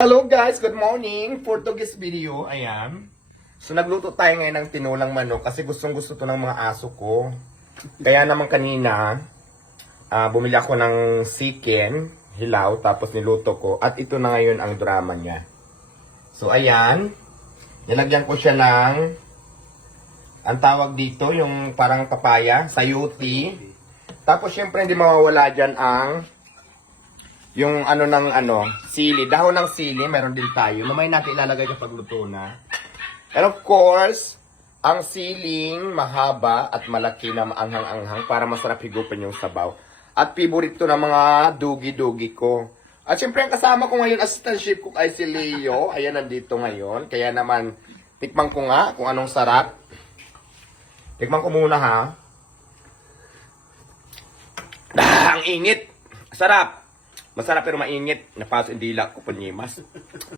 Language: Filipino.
Hello guys, good morning. For today's video, ayan. So nagluto tayo ngayon ng tinulang manok kasi gustong gusto to ng mga aso ko. Kaya naman kanina, bumili ako ng chicken, hilaw, tapos niluto ko. At ito na ngayon ang drama niya. So ayan, nilagyan ko siya ng, ang tawag dito, yung parang papaya, sayuti. Tapos syempre hindi mawawala dyan ang yung sili, dahon ng sili, meron din tayo. Mamaya natin ilalagay kapag luto na. And of course, ang siling mahaba at malaki na maanghang-anghang para masarap higupin yung sabaw. At favorite to ng mga dugi-dugi ko. At syempre ang kasama ko ngayon, assistant chef cook ay si Leo. Ayan, nandito ngayon. Kaya naman, tikman ko nga kung anong sarap. Tikman ko muna ha. Ang init! Sarap! Masarap pero mainit. Napas ang dila ko panyimas.